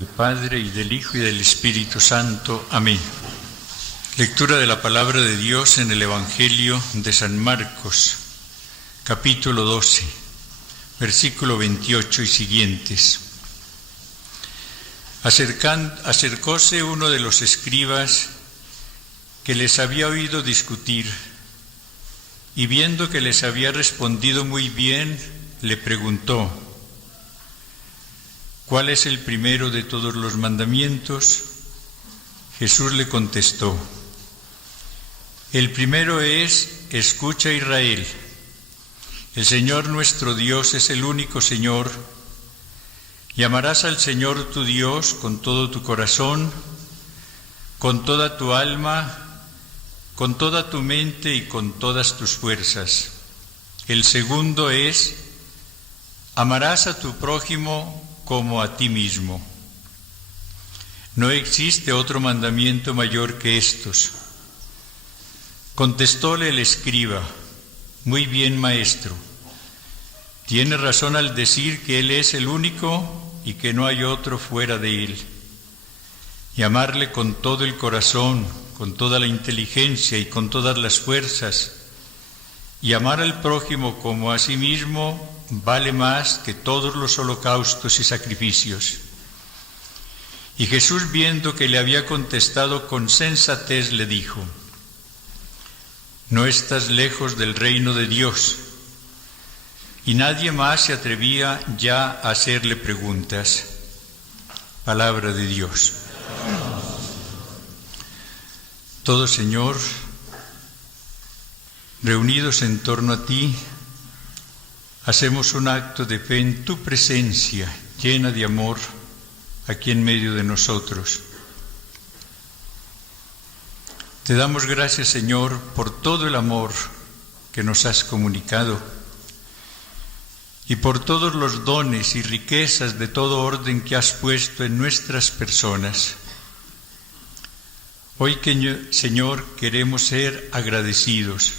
Del Padre, y del Hijo, y del Espíritu Santo. Amén. Lectura de la palabra de Dios en el Evangelio de San Marcos, capítulo 12, versículo 28 y siguientes. Acercóse uno de los escribas que les había oído discutir, y viendo que les había respondido muy bien, le preguntó: ¿cuál es el primero de todos los mandamientos? Jesús le contestó: el primero es: escucha, Israel, el Señor nuestro Dios es el único Señor, y amarás al Señor tu Dios con todo tu corazón, con toda tu alma, con toda tu mente y con todas tus fuerzas. El segundo es: amarás a tu prójimo como a ti mismo. No existe otro mandamiento mayor que estos. Contestóle el escriba: muy bien, maestro. Tiene razón al decir que Él es el único y que no hay otro fuera de Él. Y amarle con todo el corazón, con toda la inteligencia y con todas las fuerzas, y amar al prójimo como a sí mismo, vale más que todos los holocaustos y sacrificios. Y Jesús, viendo que le había contestado con sensatez, le dijo: no estás lejos del reino de Dios. Y nadie más se atrevía ya a hacerle preguntas. Palabra de Dios. Todos, Señor, reunidos en torno a ti, hacemos un acto de fe en tu presencia, llena de amor, aquí en medio de nosotros. Te damos gracias, Señor, por todo el amor que nos has comunicado y por todos los dones y riquezas de todo orden que has puesto en nuestras personas. Hoy, Señor, queremos ser agradecidos.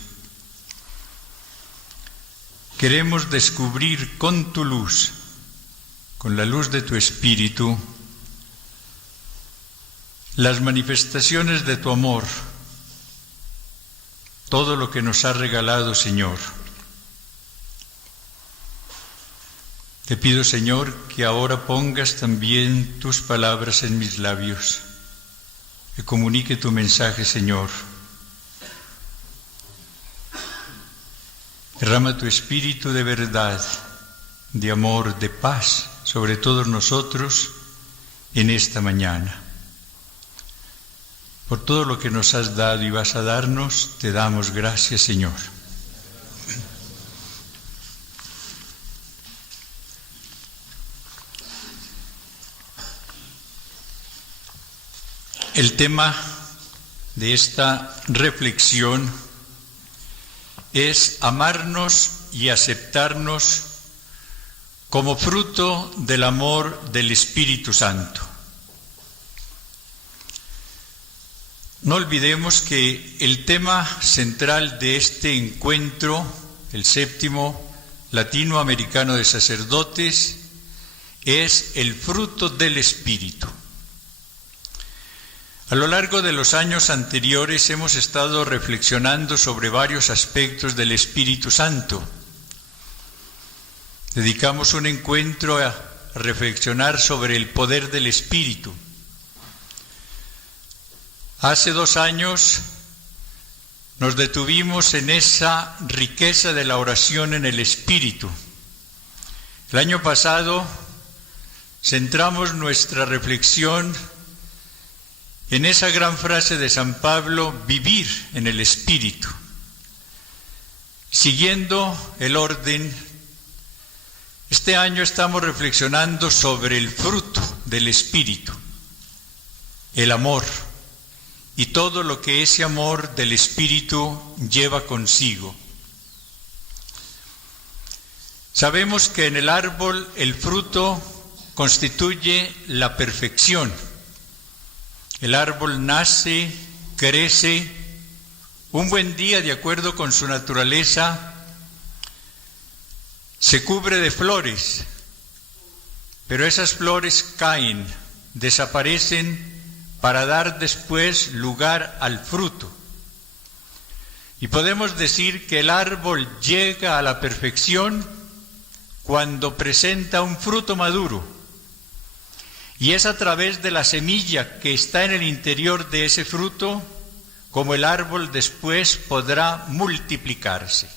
Queremos descubrir con tu luz, con la luz de tu Espíritu, las manifestaciones de tu amor, todo lo que nos has regalado, Señor. Te pido, Señor, que ahora pongas también tus palabras en mis labios, que comunique tu mensaje, Señor. Derrama tu espíritu de verdad, de amor, de paz sobre todos nosotros en esta mañana. Por todo lo que nos has dado y vas a darnos, te damos gracias, Señor. El tema de esta reflexión es amarnos y aceptarnos como fruto del amor del Espíritu Santo. No olvidemos que el tema central de este encuentro, el 7º Latinoamericano de Sacerdotes, es el fruto del Espíritu. A lo largo de los años anteriores hemos estado reflexionando sobre varios aspectos del Espíritu Santo. Dedicamos un encuentro a reflexionar sobre el poder del Espíritu. Hace 2 años nos detuvimos en esa riqueza de la oración en el Espíritu. El año pasado centramos nuestra reflexión en esa gran frase de San Pablo: vivir en el Espíritu. Siguiendo el orden, este año estamos reflexionando sobre el fruto del Espíritu, el amor, y todo lo que ese amor del Espíritu lleva consigo. Sabemos que en el árbol el fruto constituye la perfección. El árbol nace, crece, un buen día, de acuerdo con su naturaleza, se cubre de flores, pero esas flores caen desaparecen para dar después lugar al fruto. Y podemos decir que el árbol llega a la perfección cuando presenta un fruto maduro. Y es a través de la semilla que está en el interior de ese fruto como el árbol después podrá multiplicarse.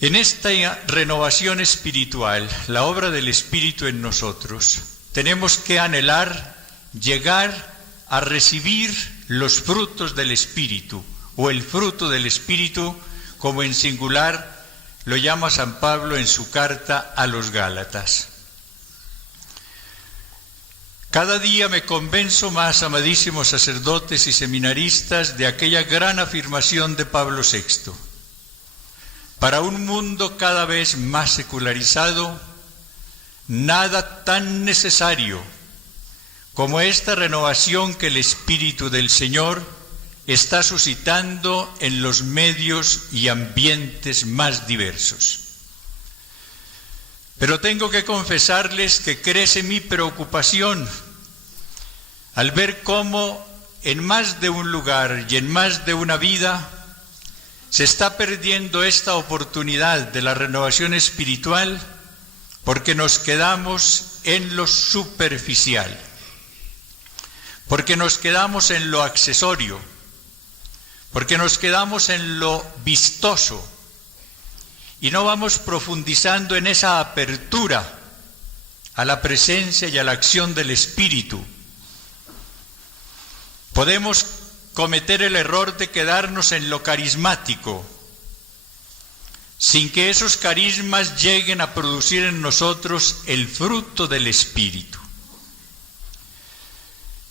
En esta renovación espiritual, la obra del Espíritu en nosotros, tenemos que anhelar llegar a recibir los frutos del Espíritu, o el fruto del Espíritu, como en singular lo llama San Pablo en su carta a los Gálatas. Cada día me convenzo más, amadísimos sacerdotes y seminaristas, de aquella gran afirmación de Pablo VI. Para un mundo cada vez más secularizado, nada tan necesario como esta renovación que el Espíritu del Señor está suscitando en los medios y ambientes más diversos. Pero tengo que confesarles que crece mi preocupación al ver cómo en más de un lugar y en más de una vida se está perdiendo esta oportunidad de la renovación espiritual porque nos quedamos en lo superficial, porque nos quedamos en lo accesorio, porque nos quedamos en lo vistoso y no vamos profundizando en esa apertura a la presencia y a la acción del Espíritu. Podemos cometer el error de quedarnos en lo carismático, sin que esos carismas lleguen a producir en nosotros el fruto del Espíritu.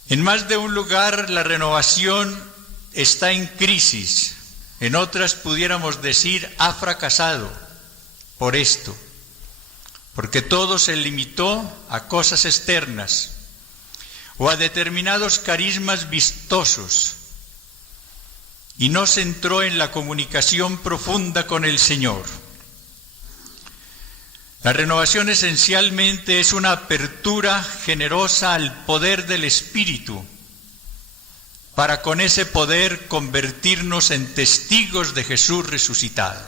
En más de un lugar la renovación está en crisis, en otras pudiéramos decir ha fracasado por esto, porque todo se limitó a cosas externas o a determinados carismas vistosos y no se entró en la comunicación profunda con el Señor. La renovación esencialmente es una apertura generosa al poder del Espíritu, para con ese poder convertirnos en testigos de Jesús resucitado.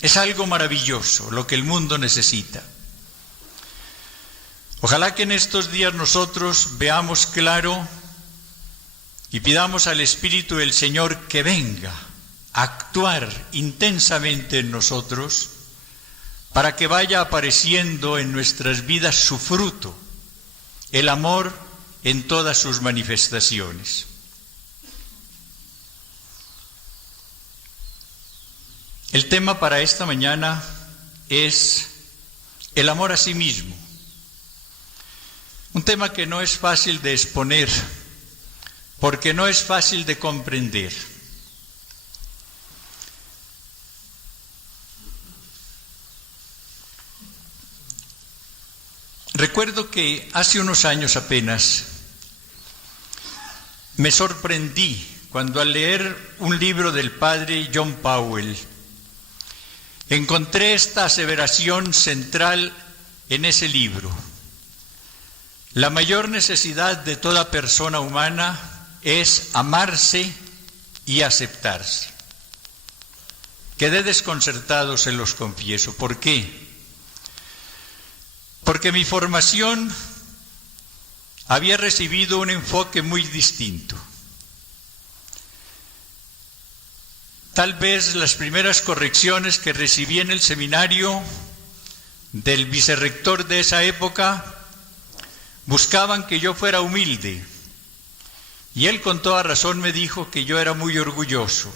Es algo maravilloso, lo que el mundo necesita. Ojalá que en estos días nosotros veamos claro y pidamos al Espíritu del Señor que venga a actuar intensamente en nosotros para que vaya apareciendo en nuestras vidas su fruto, el amor en todas sus manifestaciones. El tema para esta mañana es el amor a sí mismo. Un tema que no es fácil de exponer, porque no es fácil de comprender. Recuerdo que hace unos años apenas me sorprendí cuando al leer un libro del padre John Powell encontré esta aseveración central en ese libro. La mayor necesidad de toda persona humana es amarse y aceptarse. Quedé desconcertado, se los confieso. ¿Por qué? Porque mi formación había recibido un enfoque muy distinto. Tal vez las primeras correcciones que recibí en el seminario del vicerrector de esa época buscaban que yo fuera humilde, y él con toda razón me dijo que yo era muy orgulloso.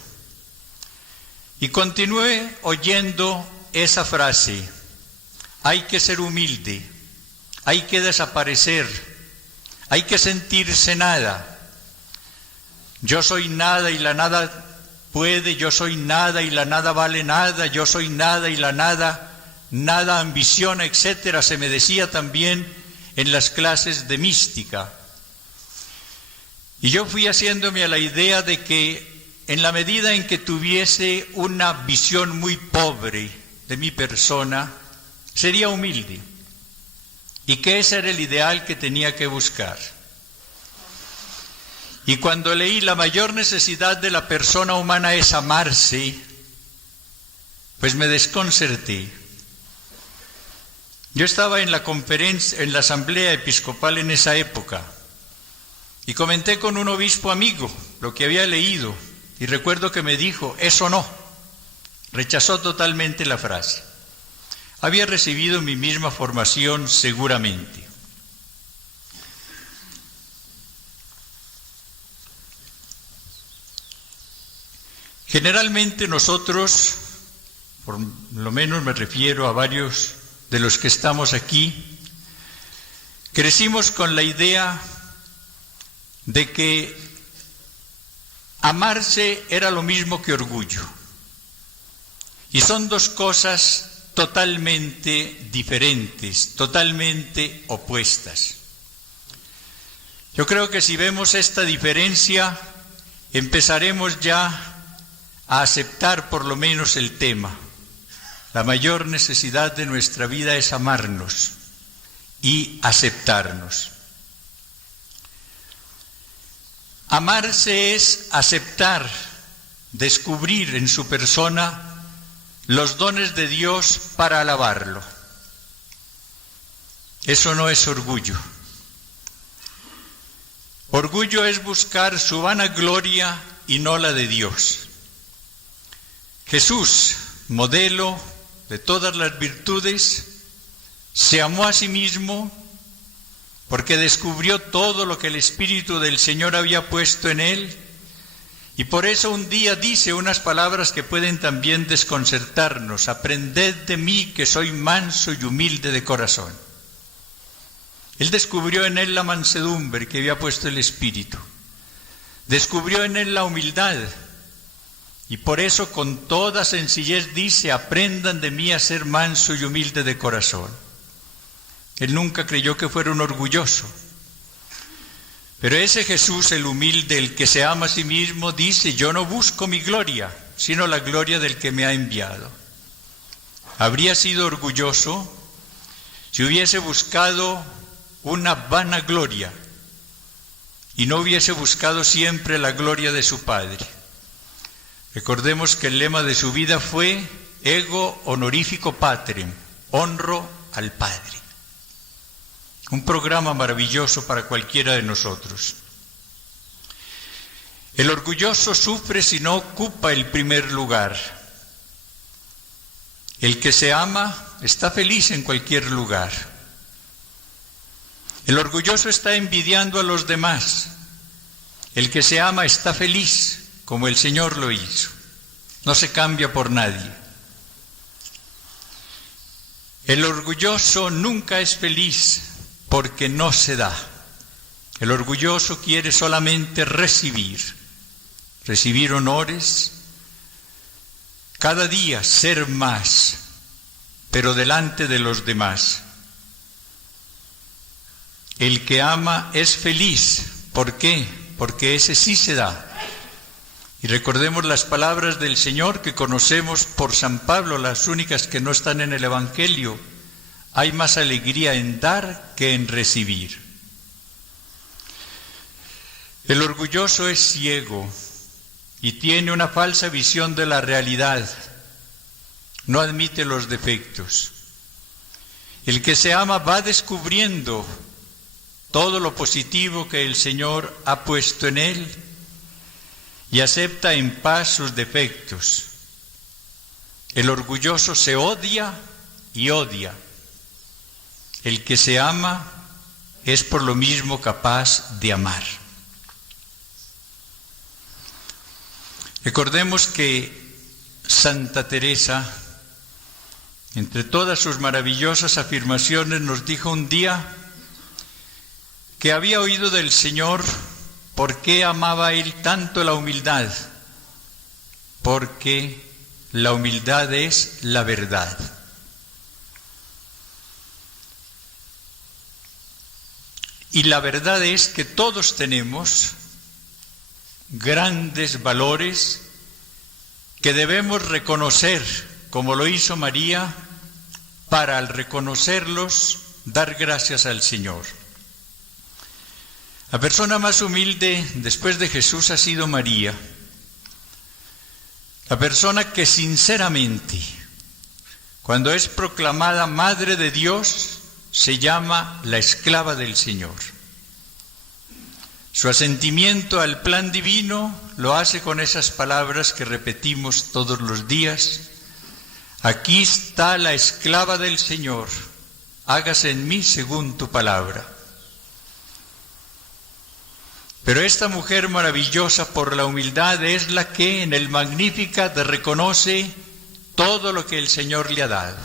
Y continué oyendo esa frase: hay que ser humilde, hay que desaparecer, hay que sentirse nada. Yo soy nada y la nada puede, yo soy nada y la nada vale nada, yo soy nada y la nada ambiciona, etcétera. Se me decía también en las clases de mística. Y yo fui haciéndome a la idea de que en la medida en que tuviese una visión muy pobre de mi persona, sería humilde. y que ese era el ideal que tenía que buscar. Y cuando leí la mayor necesidad de la persona humana es amarse, pues me desconcerté. Yo estaba en la conferencia, en la asamblea episcopal en esa época, y comenté con un obispo amigo lo que había leído, y recuerdo que me dijo, eso no, rechazó totalmente la frase. Había recibido mi misma formación seguramente. Generalmente nosotros, por lo menos me refiero a varios de los que estamos aquí, crecimos con la idea de que amarse era lo mismo que orgullo. Y son dos cosas totalmente diferentes, totalmente opuestas. Yo creo que si vemos esta diferencia, empezaremos ya a aceptar por lo menos el tema. La mayor necesidad de nuestra vida es amarnos y aceptarnos. Amarse es aceptar, descubrir en su persona los dones de Dios para alabarlo. Eso no es orgullo. Orgullo es buscar su vanagloria y no la de Dios. Jesús, modelo de todas las virtudes, se amó a sí mismo porque descubrió todo lo que el Espíritu del Señor había puesto en él, y por eso un día dice unas palabras que pueden también desconcertarnos: aprended de mí que soy manso y humilde de corazón. Él descubrió en él la mansedumbre que había puesto el Espíritu, descubrió en él la humildad, y por eso con toda sencillez dice, aprendan de mí a ser manso y humilde de corazón. Él nunca creyó que fuera un orgulloso. Pero ese Jesús, el humilde, el que se ama a sí mismo, dice, yo no busco mi gloria, sino la gloria del que me ha enviado. Habría sido orgulloso si hubiese buscado una vanagloria y no hubiese buscado siempre la gloria de su Padre. Recordemos que el lema de su vida fue ego honorifico patrem, honro al Padre. Un programa maravilloso para cualquiera de nosotros. El orgulloso sufre si no ocupa el primer lugar. El que se ama está feliz en cualquier lugar. El orgulloso está envidiando a los demás. El que se ama está feliz, como el Señor lo hizo. No se cambia por nadie. El orgulloso nunca es feliz porque no se da. El orgulloso quiere solamente recibir honores, cada día ser más, pero delante de los demás. El que ama es feliz. ¿Por qué? Porque ese sí se da. Y recordemos las palabras del Señor que conocemos por San Pablo, las únicas que no están en el Evangelio. Hay más alegría en dar que en recibir. El orgulloso es ciego y tiene una falsa visión de la realidad. No admite los defectos. El que se ama va descubriendo todo lo positivo que el Señor ha puesto en él y acepta en paz sus defectos. El orgulloso se odia y odia. El que se ama es por lo mismo capaz de amar. Recordemos que Santa Teresa, entre todas sus maravillosas afirmaciones, nos dijo un día que había oído del Señor por qué amaba Él tanto la humildad, porque la humildad es la verdad. Y la verdad es que todos tenemos grandes valores que debemos reconocer, como lo hizo María, para al reconocerlos dar gracias al Señor. La persona más humilde después de Jesús ha sido María. La persona que sinceramente, cuando es proclamada Madre de Dios, se llama la esclava del Señor. Su asentimiento al plan divino lo hace con esas palabras que repetimos todos los días: aquí está la esclava del Señor, hágase en mí según tu palabra. Pero esta mujer maravillosa por la humildad es la que en el Magnificat reconoce todo lo que el Señor le ha dado.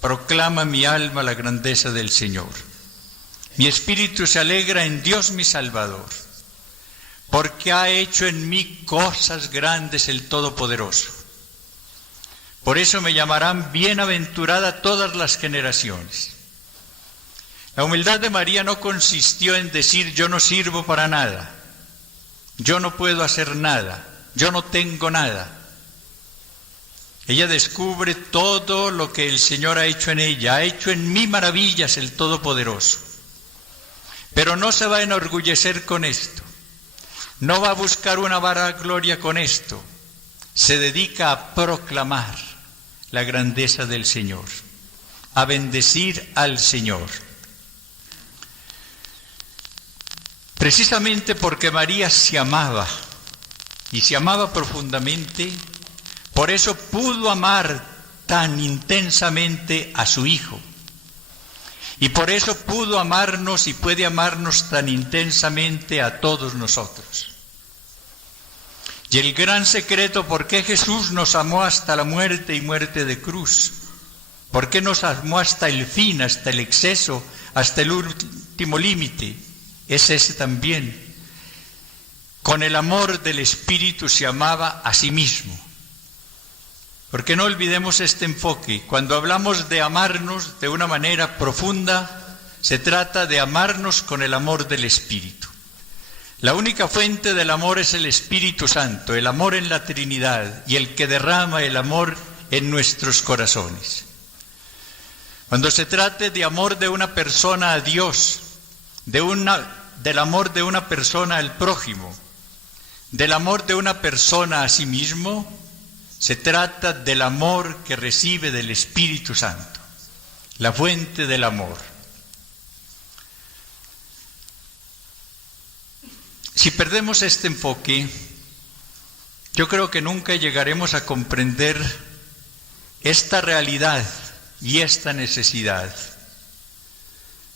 Proclama mi alma la grandeza del Señor. Mi espíritu se alegra en Dios mi Salvador, porque ha hecho en mí cosas grandes el Todopoderoso. Por eso me llamarán bienaventurada todas las generaciones. La humildad de María no consistió en decir yo no sirvo para nada, yo no puedo hacer nada, yo no tengo nada. Ella descubre todo lo que el Señor ha hecho en ella, ha hecho en mí maravillas el Todopoderoso. Pero no se va a enorgullecer con esto, no va a buscar una vanagloria con esto, se dedica a proclamar la grandeza del Señor, a bendecir al Señor. Precisamente porque María se amaba, y se amaba profundamente, por eso pudo amar tan intensamente a su Hijo. Y por eso pudo amarnos y puede amarnos tan intensamente a todos nosotros. Y el gran secreto, ¿por qué Jesús nos amó hasta la muerte y muerte de cruz? ¿Por qué nos amó hasta el fin, hasta el exceso, hasta el último límite? Es ese también. Con el amor del Espíritu se amaba a sí mismo. Porque no olvidemos este enfoque. Cuando hablamos de amarnos de una manera profunda, se trata de amarnos con el amor del Espíritu. La única fuente del amor es el Espíritu Santo, el amor en la Trinidad y el que derrama el amor en nuestros corazones. Cuando se trate de amor de una persona a Dios, del amor de una persona al prójimo, del amor de una persona a sí mismo, se trata del amor que recibe del Espíritu Santo, la fuente del amor. Si perdemos este enfoque, yo creo que nunca llegaremos a comprender esta realidad y esta necesidad.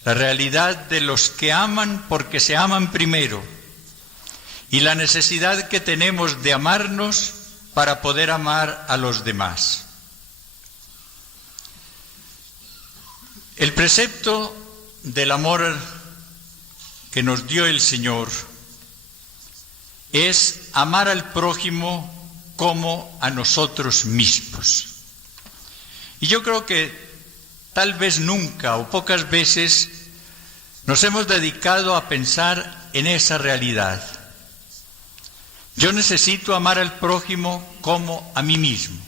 La realidad de los que aman porque se aman primero, y la necesidad que tenemos de amarnos para poder amar a los demás. El precepto del amor que nos dio el Señor es amar al prójimo como a nosotros mismos. Y yo creo que tal vez nunca o pocas veces nos hemos dedicado a pensar en esa realidad. Yo necesito amar al prójimo como a mí mismo.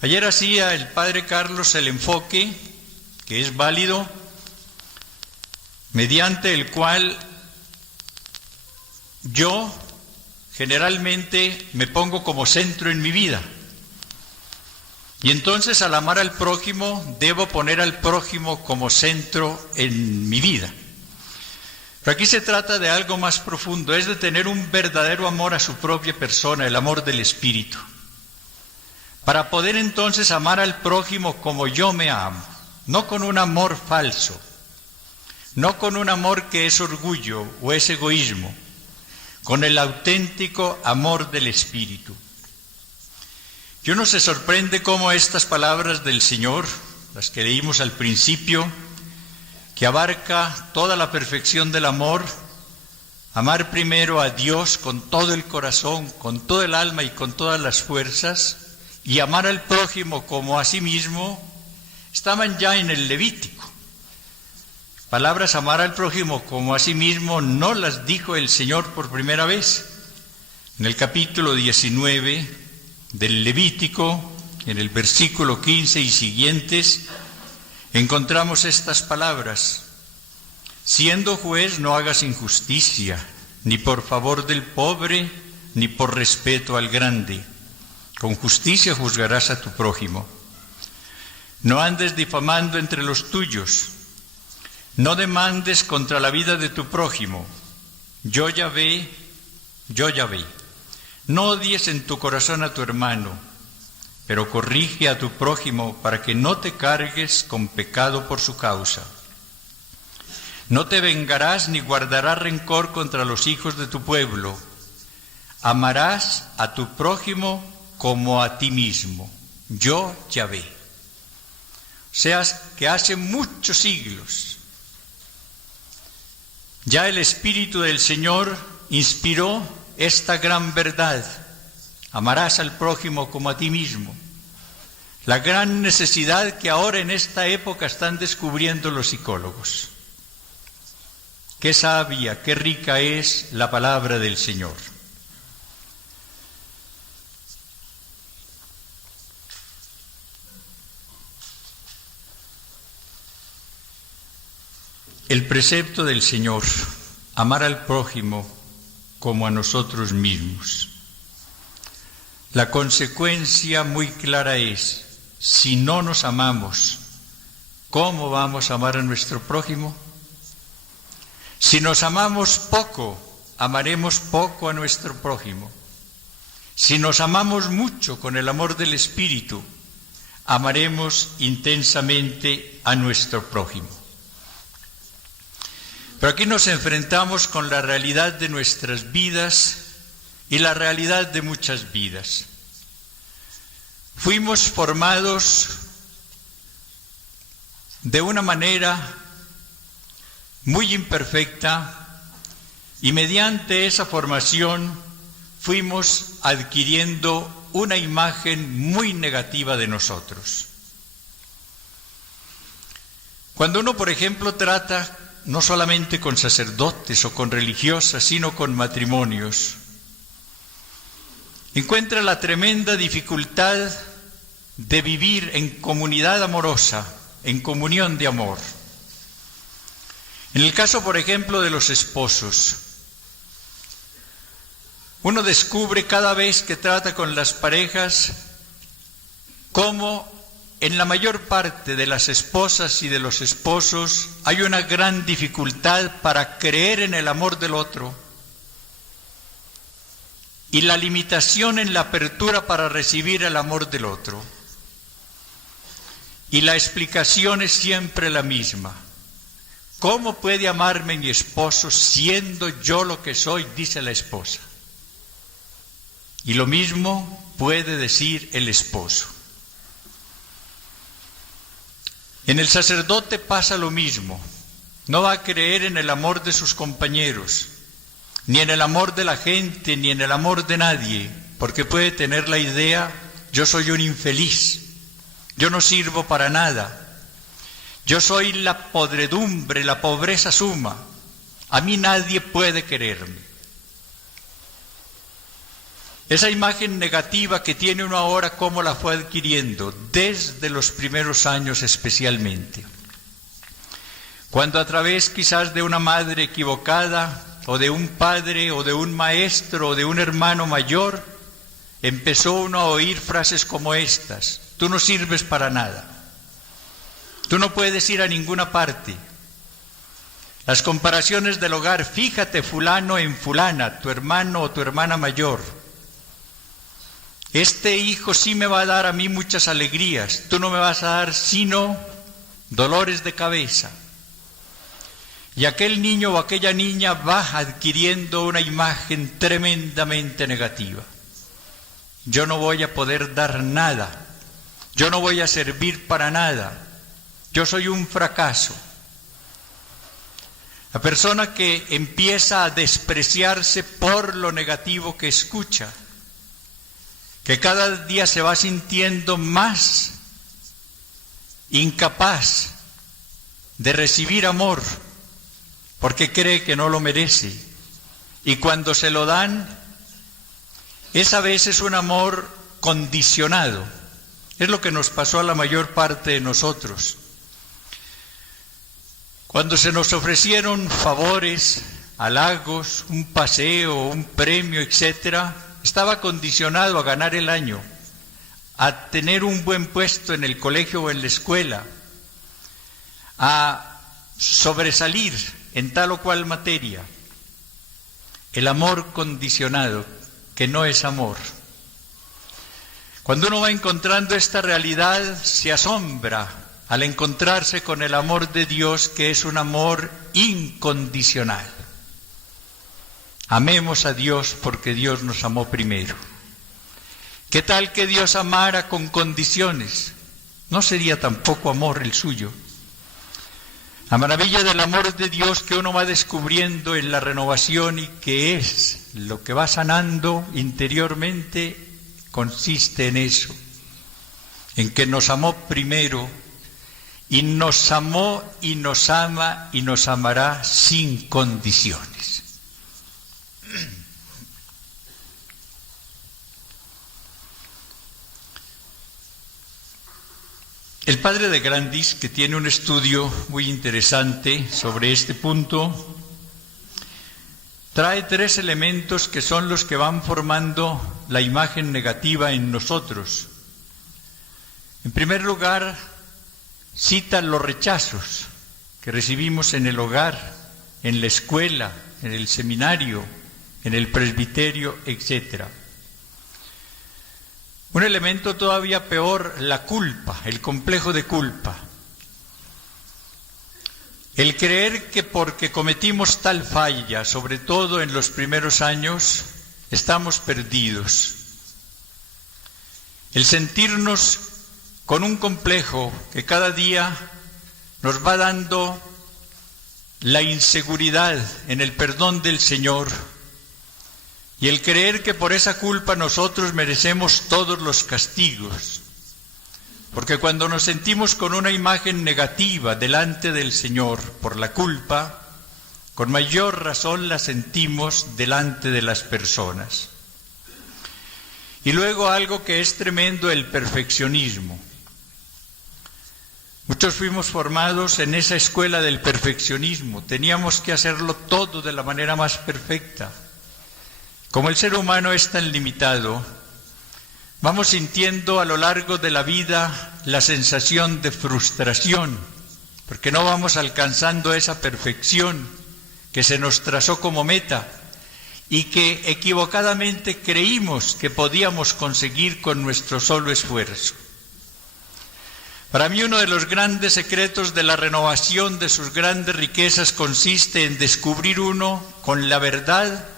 Ayer hacía el Padre Carlos el enfoque, que es válido, mediante el cual yo generalmente me pongo como centro en mi vida. Y entonces al amar al prójimo, debo poner al prójimo como centro en mi vida. Pero aquí se trata de algo más profundo, es de tener un verdadero amor a su propia persona, el amor del Espíritu. Para poder entonces amar al prójimo como yo me amo, no con un amor falso, no con un amor que es orgullo o es egoísmo, con el auténtico amor del Espíritu. Y uno se sorprende cómo estas palabras del Señor, las que leímos al principio, que abarca toda la perfección del amor, amar primero a Dios con todo el corazón, con todo el alma y con todas las fuerzas, y amar al prójimo como a sí mismo, estaban ya en el Levítico. Palabras amar al prójimo como a sí mismo no las dijo el Señor por primera vez. En el capítulo 19 del Levítico, en el versículo 15 y siguientes, encontramos estas palabras: siendo juez no hagas injusticia, ni por favor del pobre, ni por respeto al grande. Con justicia juzgarás a tu prójimo. No andes difamando entre los tuyos. No demandes contra la vida de tu prójimo. Yo Yahvé. No odies en tu corazón a tu hermano, pero corrige a tu prójimo para que no te cargues con pecado por su causa. No te vengarás ni guardarás rencor contra los hijos de tu pueblo. Amarás a tu prójimo como a ti mismo. Yo Yahvé. O sea, que hace muchos siglos ya el Espíritu del Señor inspiró esta gran verdad: amarás al prójimo como a ti mismo. La gran necesidad que ahora en esta época están descubriendo los psicólogos. Qué sabia, qué rica es la palabra del Señor. El precepto del Señor, amar al prójimo como a nosotros mismos. La consecuencia muy clara es: si no nos amamos, ¿cómo vamos a amar a nuestro prójimo? Si nos amamos poco, amaremos poco a nuestro prójimo. Si nos amamos mucho con el amor del Espíritu, amaremos intensamente a nuestro prójimo. Pero aquí nos enfrentamos con la realidad de nuestras vidas y la realidad de muchas vidas. Fuimos formados de una manera muy imperfecta y mediante esa formación fuimos adquiriendo una imagen muy negativa de nosotros. Cuando uno, por ejemplo, trata no solamente con sacerdotes o con religiosas, sino con matrimonios, encuentra la tremenda dificultad de vivir en comunidad amorosa, en comunión de amor. En el caso, por ejemplo, de los esposos, uno descubre cada vez que trata con las parejas cómo en la mayor parte de las esposas y de los esposos hay una gran dificultad para creer en el amor del otro y la limitación en la apertura para recibir el amor del otro. Y la explicación es siempre la misma: ¿cómo puede amarme mi esposo siendo yo lo que soy?, dice la esposa. Y lo mismo puede decir el esposo. En el sacerdote pasa lo mismo. No va a creer en el amor de sus compañeros, ni en el amor de la gente, ni en el amor de nadie, porque puede tener la idea: yo soy un infeliz, yo no sirvo para nada, yo soy la podredumbre, la pobreza suma, a mí nadie puede quererme. Esa imagen negativa que tiene uno ahora, ¿cómo la fue adquiriendo? Desde los primeros años especialmente. Cuando a través quizás de una madre equivocada, o de un padre, o de un maestro, o de un hermano mayor, empezó uno a oír frases como estas: tú no sirves para nada, tú no puedes ir a ninguna parte. Las comparaciones del hogar: fíjate fulano en fulana, tu hermano o tu hermana mayor. Este hijo sí me va a dar a mí muchas alegrías, tú no me vas a dar sino dolores de cabeza. Y aquel niño o aquella niña va adquiriendo una imagen tremendamente negativa. Yo no voy a poder dar nada, yo no voy a servir para nada, yo soy un fracaso. La persona que empieza a despreciarse por lo negativo que escucha, que cada día se va sintiendo más incapaz de recibir amor, porque cree que no lo merece. Y cuando se lo dan, es a veces un amor condicionado. Es lo que nos pasó a la mayor parte de nosotros. Cuando se nos ofrecieron favores, halagos, un paseo, un premio, etc., estaba condicionado a ganar el año, a tener un buen puesto en el colegio o en la escuela, a sobresalir en tal o cual materia. El amor condicionado, que no es amor. Cuando uno va encontrando esta realidad, se asombra al encontrarse con el amor de Dios, que es un amor incondicional. Amemos a Dios porque Dios nos amó primero. ¿Qué tal que Dios amara con condiciones? No sería tampoco amor el suyo. La maravilla del amor de Dios que uno va descubriendo en la renovación y que es lo que va sanando interiormente, consiste en eso, en que nos amó primero y nos amó y nos ama y nos amará sin condiciones. El padre de Grandis, que tiene un estudio muy interesante sobre este punto, trae 3 elementos que son los que van formando la imagen negativa en nosotros. En primer lugar, cita los rechazos que recibimos en el hogar, en la escuela, en el seminario, en el presbiterio, etc. Un elemento todavía peor, la culpa, el complejo de culpa. El creer que porque cometimos tal falla, sobre todo en los primeros años, estamos perdidos. El sentirnos con un complejo que cada día nos va dando la inseguridad en el perdón del Señor, y el creer que por esa culpa nosotros merecemos todos los castigos. Porque cuando nos sentimos con una imagen negativa delante del Señor por la culpa, con mayor razón la sentimos delante de las personas. Y luego algo que es tremendo, el perfeccionismo. Muchos fuimos formados en esa escuela del perfeccionismo, teníamos que hacerlo todo de la manera más perfecta. Como el ser humano es tan limitado, vamos sintiendo a lo largo de la vida la sensación de frustración, porque no vamos alcanzando esa perfección que se nos trazó como meta y que equivocadamente creímos que podíamos conseguir con nuestro solo esfuerzo. Para mí uno de los grandes secretos de la renovación de sus grandes riquezas consiste en descubrir uno con la verdad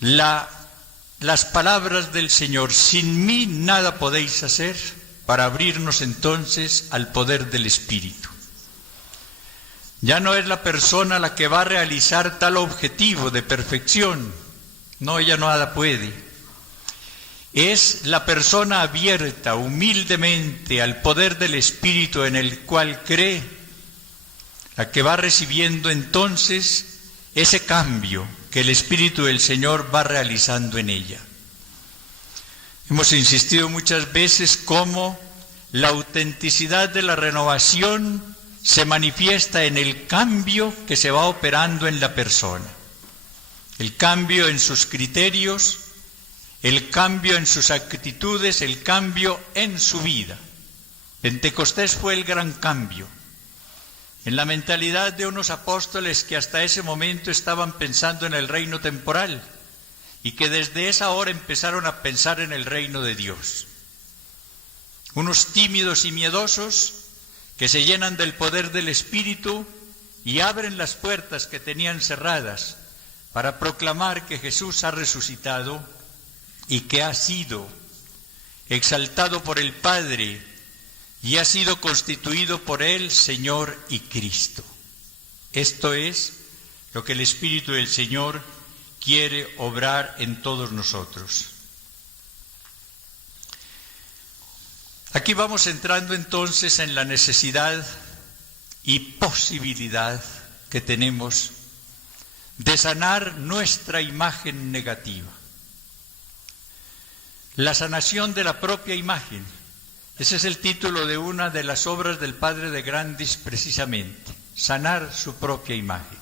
las palabras del Señor: sin mí nada podéis hacer, para abrirnos entonces al poder del Espíritu. Ya no es la persona la que va a realizar tal objetivo de perfección, no, ella nada puede. Es la persona abierta humildemente al poder del Espíritu en el cual cree, la que va recibiendo entonces ese cambio que el Espíritu del Señor va realizando en ella. Hemos insistido muchas veces cómo la autenticidad de la renovación se manifiesta en el cambio que se va operando en la persona. El cambio en sus criterios, el cambio en sus actitudes, el cambio en su vida. Pentecostés fue el gran cambio. En la mentalidad de unos apóstoles que hasta ese momento estaban pensando en el reino temporal y que desde esa hora empezaron a pensar en el reino de Dios. Unos tímidos y miedosos que se llenan del poder del Espíritu y abren las puertas que tenían cerradas para proclamar que Jesús ha resucitado y que ha sido exaltado por el Padre y ha sido constituido por Él Señor y Cristo. Esto es lo que el Espíritu del Señor quiere obrar en todos nosotros. Aquí vamos entrando entonces en la necesidad y posibilidad que tenemos de sanar nuestra imagen negativa. La sanación de la propia imagen. Ese es el título de una de las obras del padre de Grandis, precisamente, sanar su propia imagen.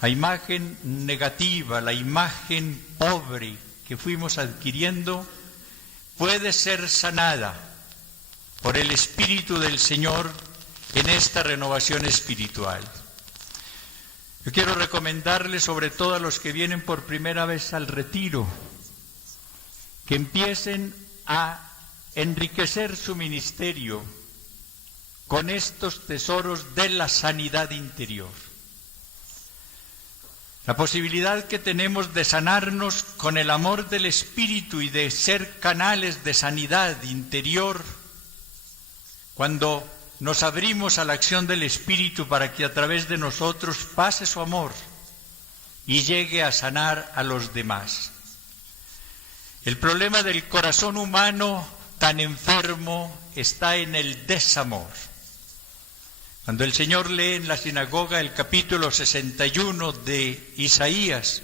La imagen negativa, la imagen pobre que fuimos adquiriendo, puede ser sanada por el Espíritu del Señor en esta renovación espiritual. Yo quiero recomendarles, sobre todo a los que vienen por primera vez al retiro, que empiecen a enriquecer su ministerio con estos tesoros de la sanidad interior. La posibilidad que tenemos de sanarnos con el amor del Espíritu y de ser canales de sanidad interior, cuando nos abrimos a la acción del Espíritu para que a través de nosotros pase su amor y llegue a sanar a los demás. El problema del corazón humano tan enfermo está en el desamor. Cuando el Señor lee en la sinagoga el capítulo 61 de Isaías,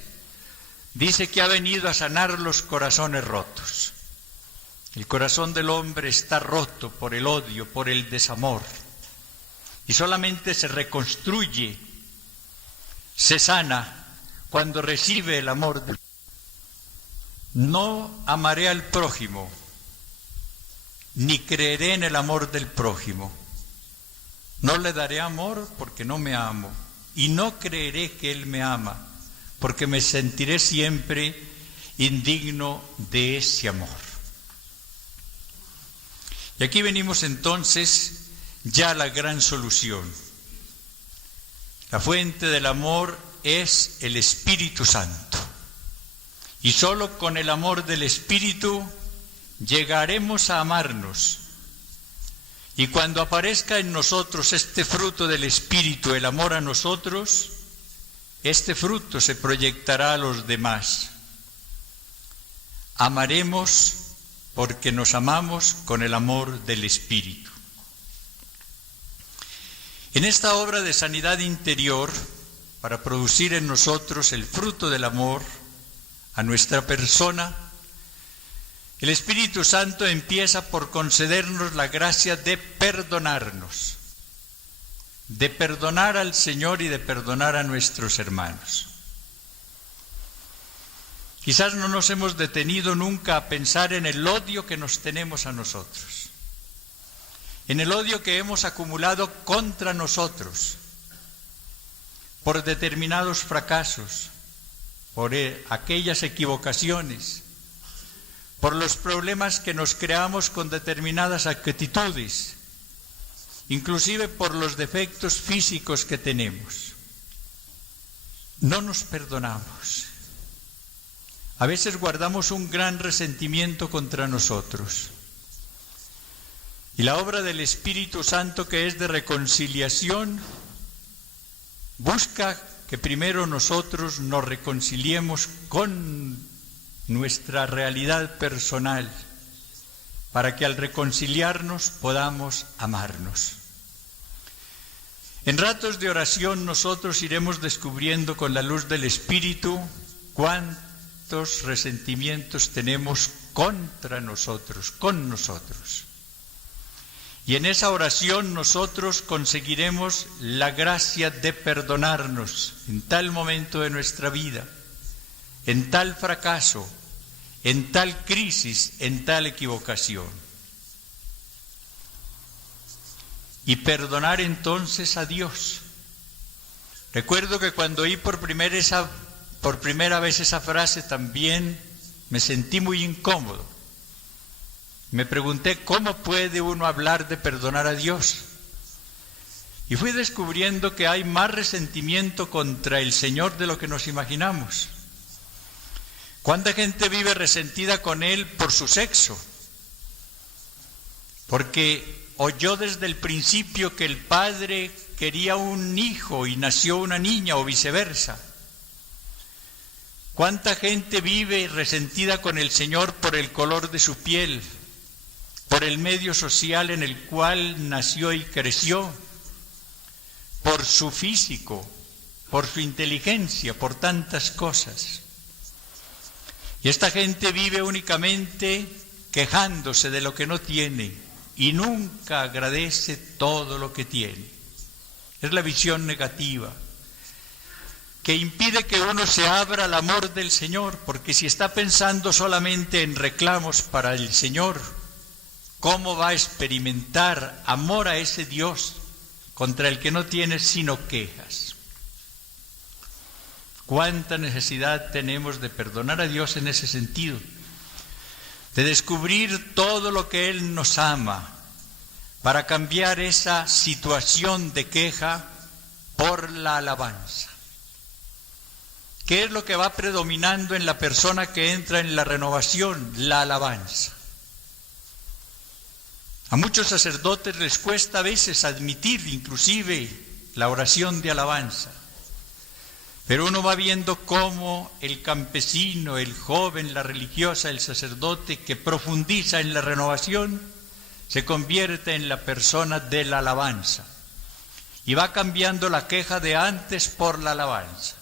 dice que ha venido a sanar los corazones rotos. El corazón del hombre está roto por el odio, por el desamor, y solamente se reconstruye, se sana cuando recibe el amor de Dios. No amaré al prójimo, ni creeré en el amor del prójimo. No le daré amor porque no me amo, y no creeré que Él me ama, porque me sentiré siempre indigno de ese amor. Y aquí venimos entonces ya a la gran solución. La fuente del amor es el Espíritu Santo. Y solo con el amor del Espíritu llegaremos a amarnos. Y cuando aparezca en nosotros este fruto del Espíritu, el amor a nosotros, este fruto se proyectará a los demás. Amaremos porque nos amamos con el amor del Espíritu. En esta obra de sanidad interior, para producir en nosotros el fruto del amor a nuestra persona, el Espíritu Santo empieza por concedernos la gracia de perdonarnos, de perdonar al Señor y de perdonar a nuestros hermanos. Quizás no nos hemos detenido nunca a pensar en el odio que nos tenemos a nosotros, en el odio que hemos acumulado contra nosotros por determinados fracasos, por aquellas equivocaciones, por los problemas que nos creamos con determinadas actitudes, inclusive por los defectos físicos que tenemos. No nos perdonamos. A veces guardamos un gran resentimiento contra nosotros. Y la obra del Espíritu Santo, que es de reconciliación, busca que primero nosotros nos reconciliemos con nuestra realidad personal, para que al reconciliarnos podamos amarnos. En ratos de oración nosotros iremos descubriendo con la luz del Espíritu cuántos resentimientos tenemos contra nosotros, con nosotros. Y en esa oración nosotros conseguiremos la gracia de perdonarnos en tal momento de nuestra vida, en tal fracaso, en tal crisis, en tal equivocación. Y perdonar entonces a Dios. Recuerdo que cuando oí por primera vez esa frase también me sentí muy incómodo. Me pregunté, ¿cómo puede uno hablar de perdonar a Dios? Y fui descubriendo que hay más resentimiento contra el Señor de lo que nos imaginamos. ¿Cuánta gente vive resentida con Él por su sexo? Porque oyó desde el principio que el padre quería un hijo y nació una niña o viceversa. ¿Cuánta gente vive resentida con el Señor por el color de su piel, por el medio social en el cual nació y creció, por su físico, por su inteligencia, por tantas cosas? Y esta gente vive únicamente quejándose de lo que no tiene y nunca agradece todo lo que tiene. Es la visión negativa que impide que uno se abra al amor del Señor, porque si está pensando solamente en reclamos para el Señor, ¿cómo va a experimentar amor a ese Dios contra el que no tiene sino quejas? ¿Cuánta necesidad tenemos de perdonar a Dios en ese sentido? De descubrir todo lo que Él nos ama para cambiar esa situación de queja por la alabanza. ¿Qué es lo que va predominando en la persona que entra en la renovación? La alabanza. A muchos sacerdotes les cuesta a veces admitir inclusive la oración de alabanza. Pero uno va viendo cómo el campesino, el joven, la religiosa, el sacerdote que profundiza en la renovación se convierte en la persona de la alabanza y va cambiando la queja de antes por la alabanza.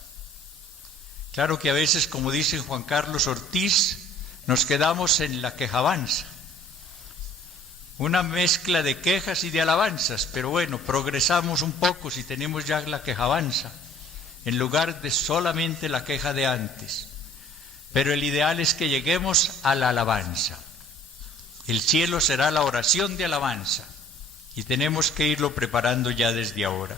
Claro que a veces, como dice Juan Carlos Ortiz, nos quedamos en la quejabanza, una mezcla de quejas y de alabanzas, pero bueno, progresamos un poco si tenemos ya la quejabanza en lugar de solamente la queja de antes. Pero el ideal es que lleguemos a la alabanza. El cielo será la oración de alabanza y tenemos que irlo preparando ya desde ahora.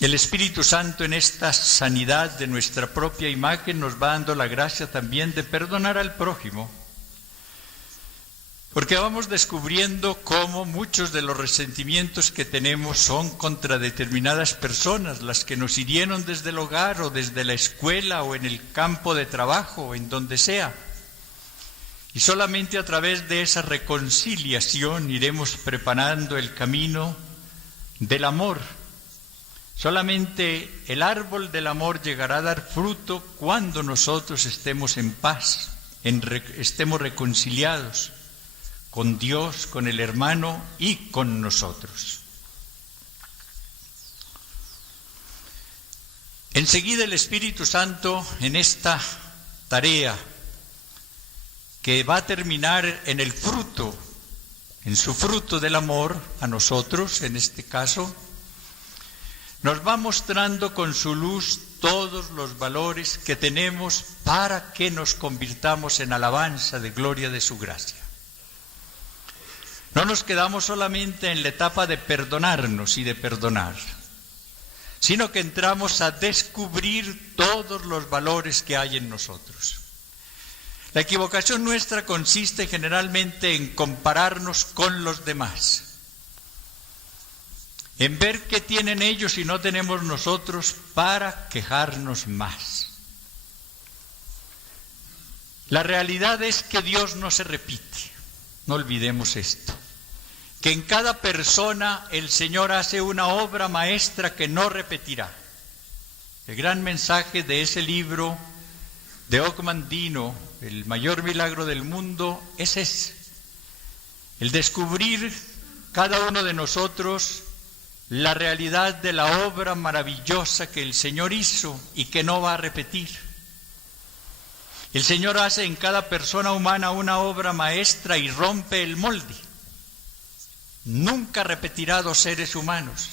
El Espíritu Santo en esta sanidad de nuestra propia imagen nos va dando la gracia también de perdonar al prójimo, porque vamos descubriendo cómo muchos de los resentimientos que tenemos son contra determinadas personas, las que nos hirieron desde el hogar o desde la escuela o en el campo de trabajo o en donde sea. Y solamente a través de esa reconciliación iremos preparando el camino del amor. Solamente el árbol del amor llegará a dar fruto cuando nosotros estemos en paz, estemos reconciliados con Dios, con el hermano y con nosotros. Enseguida el Espíritu Santo en esta tarea que va a terminar en el fruto, en su fruto del amor a nosotros, en este caso, nos va mostrando con su luz todos los valores que tenemos para que nos convirtamos en alabanza de gloria de su gracia. No nos quedamos solamente en la etapa de perdonarnos y de perdonar, sino que entramos a descubrir todos los valores que hay en nosotros. La equivocación nuestra consiste generalmente en compararnos con los demás, en ver qué tienen ellos y no tenemos nosotros para quejarnos más. La realidad es que Dios no se repite, no olvidemos esto, que en cada persona el Señor hace una obra maestra que no repetirá. El gran mensaje de ese libro de Ockman Dino, El mayor milagro del mundo, es ese, el descubrir cada uno de nosotros la realidad de la obra maravillosa que el Señor hizo y que no va a repetir. El Señor hace en cada persona humana una obra maestra y rompe el molde. Nunca repetirá dos seres humanos.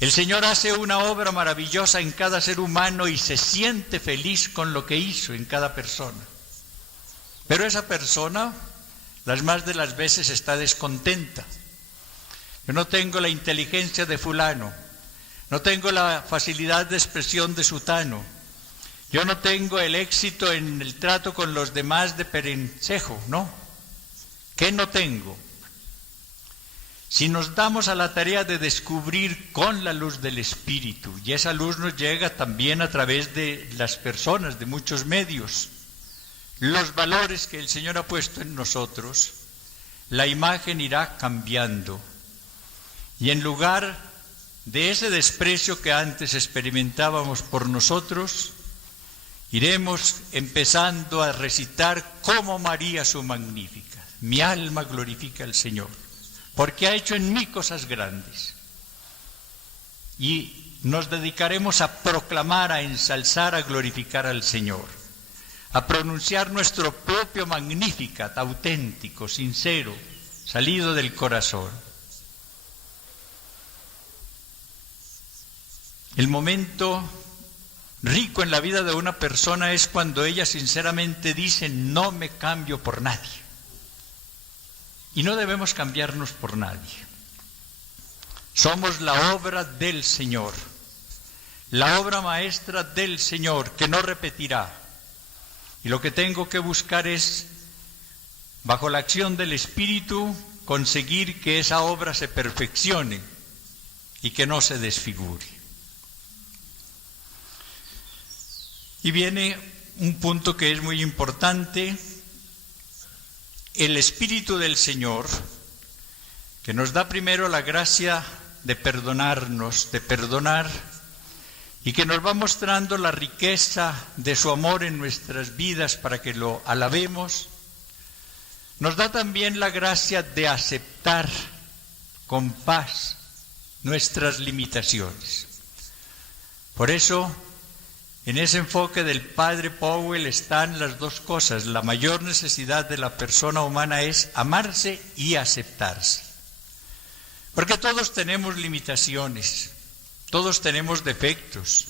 El Señor hace una obra maravillosa en cada ser humano y se siente feliz con lo que hizo en cada persona. Pero esa persona, las más de las veces, está descontenta. Yo no tengo la inteligencia de fulano, no tengo la facilidad de expresión de sutano, yo no tengo el éxito en el trato con los demás de perencejo, ¿no? ¿Qué no tengo? Si nos damos a la tarea de descubrir con la luz del Espíritu, y esa luz nos llega también a través de las personas, de muchos medios, los valores que el Señor ha puesto en nosotros, la imagen irá cambiando. Y en lugar de ese desprecio que antes experimentábamos por nosotros, iremos empezando a recitar como María su Magnífica. Mi alma glorifica al Señor, porque ha hecho en mí cosas grandes. Y nos dedicaremos a proclamar, a ensalzar, a glorificar al Señor, a pronunciar nuestro propio Magnificat, auténtico, sincero, salido del corazón. El momento rico en la vida de una persona es cuando ella sinceramente dice: no me cambio por nadie. Y no debemos cambiarnos por nadie. Somos la obra del Señor, la obra maestra del Señor, que no repetirá. Y lo que tengo que buscar es, bajo la acción del Espíritu, conseguir que esa obra se perfeccione y que no se desfigure. Y viene un punto que es muy importante: el Espíritu del Señor, que nos da primero la gracia de perdonarnos, de perdonar, y que nos va mostrando la riqueza de su amor en nuestras vidas para que lo alabemos. Nos da también la gracia de aceptar con paz nuestras limitaciones. Por eso, en ese enfoque del Padre Powell están las dos cosas. La mayor necesidad de la persona humana es amarse y aceptarse. Porque todos tenemos limitaciones, todos tenemos defectos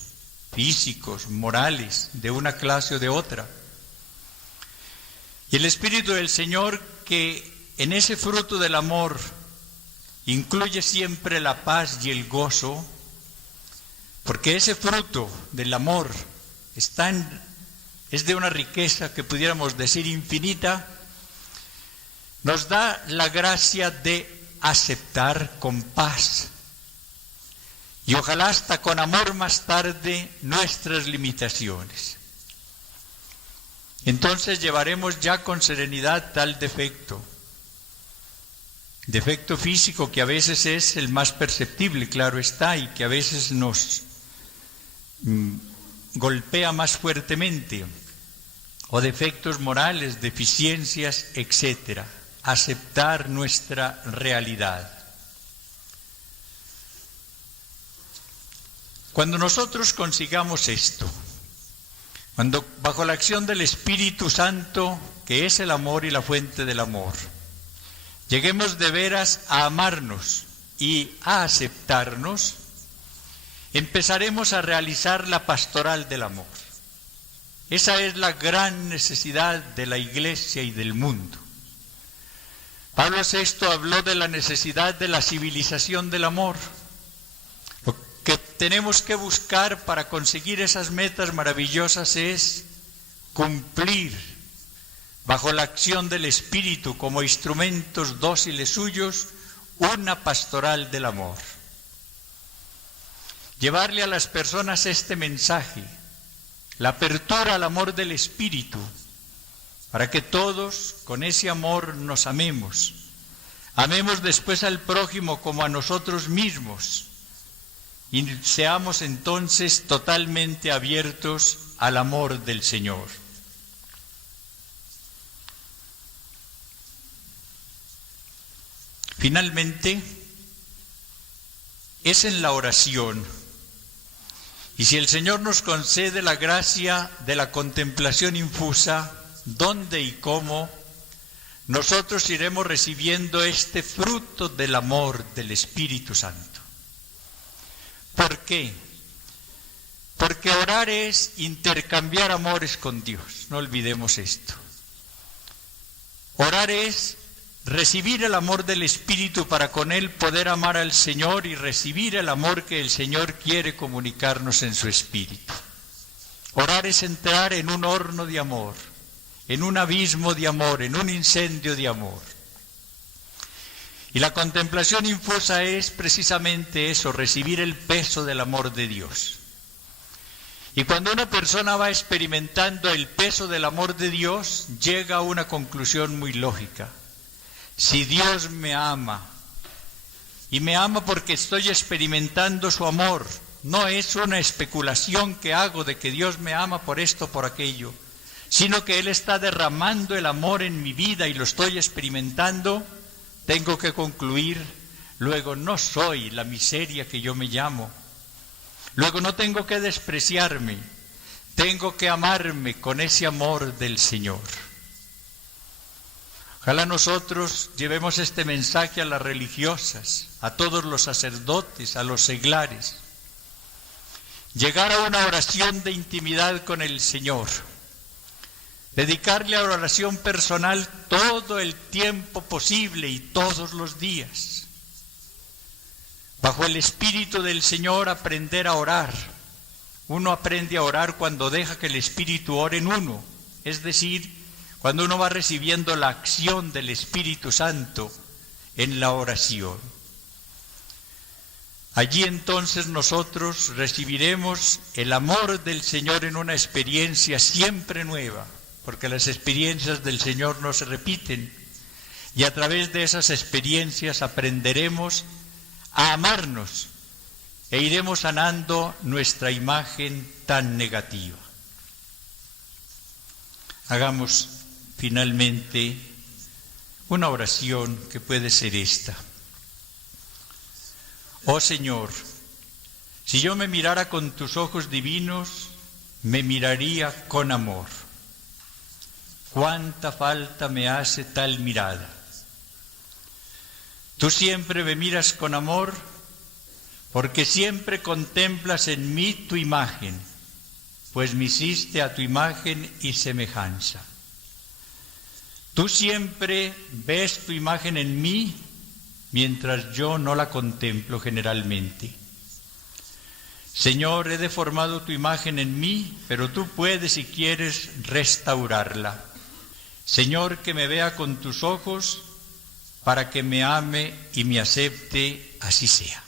físicos, morales, de una clase o de otra. Y el Espíritu del Señor, que en ese fruto del amor incluye siempre la paz y el gozo, porque ese fruto del amor es de una riqueza que pudiéramos decir infinita, nos da la gracia de aceptar con paz y ojalá hasta con amor más tarde nuestras limitaciones. Entonces llevaremos ya con serenidad tal defecto físico, que a veces es el más perceptible, claro está, y que a veces nos golpea más fuertemente, o defectos morales, deficiencias, etcétera. Aceptar nuestra realidad. Cuando nosotros consigamos esto, cuando bajo la acción del Espíritu Santo, que es el amor y la fuente del amor, lleguemos de veras a amarnos y a aceptarnos, empezaremos a realizar la pastoral del amor. Esa es la gran necesidad de la Iglesia y del mundo. Pablo VI habló de la necesidad de la civilización del amor. Lo que tenemos que buscar para conseguir esas metas maravillosas es cumplir, bajo la acción del Espíritu como instrumentos dóciles suyos, una pastoral del amor. Llevarle a las personas este mensaje, la apertura al amor del Espíritu, para que todos con ese amor nos amemos. Amemos después al prójimo como a nosotros mismos y seamos entonces totalmente abiertos al amor del Señor. Finalmente, es en la oración. Y si el Señor nos concede la gracia de la contemplación infusa, ¿dónde y cómo nosotros iremos recibiendo este fruto del amor del Espíritu Santo? ¿Por qué? Porque orar es intercambiar amores con Dios, no olvidemos esto. Orar es recibir el amor del Espíritu para con Él poder amar al Señor y recibir el amor que el Señor quiere comunicarnos en su Espíritu. Orar es entrar en un horno de amor, en un abismo de amor, en un incendio de amor. Y la contemplación infusa es precisamente eso, recibir el peso del amor de Dios. Y cuando una persona va experimentando el peso del amor de Dios, llega a una conclusión muy lógica. Si Dios me ama, y me ama porque estoy experimentando su amor, no es una especulación que hago de que Dios me ama por esto o por aquello, sino que Él está derramando el amor en mi vida y lo estoy experimentando, tengo que concluir, luego no soy la miseria que yo me llamo, luego no tengo que despreciarme, Tengo que amarme con ese amor del Señor. Ojalá nosotros llevemos este mensaje a las religiosas, a todos los sacerdotes, a los seglares. Llegar a una oración de intimidad con el Señor. Dedicarle a la oración personal todo el tiempo posible y todos los días. Bajo el Espíritu del Señor aprender a orar. Uno aprende a orar cuando deja que el Espíritu ore en uno, es decir, cuando uno va recibiendo la acción del Espíritu Santo en la oración. Allí entonces nosotros recibiremos el amor del Señor en una experiencia siempre nueva, porque las experiencias del Señor no se repiten, y a través de esas experiencias aprenderemos a amarnos e iremos sanando nuestra imagen tan negativa. Hagamos finalmente una oración que puede ser esta. Oh Señor, si yo me mirara con tus ojos divinos, me miraría con amor. Cuánta falta me hace tal mirada. Tú siempre me miras con amor, porque siempre contemplas en mí tu imagen, pues me hiciste a tu imagen y semejanza. Tú siempre ves tu imagen en mí, mientras yo no la contemplo generalmente. Señor, he deformado tu imagen en mí, pero tú puedes, si quieres, restaurarla. Señor, que me vea con tus ojos, para que me ame y me acepte, así sea.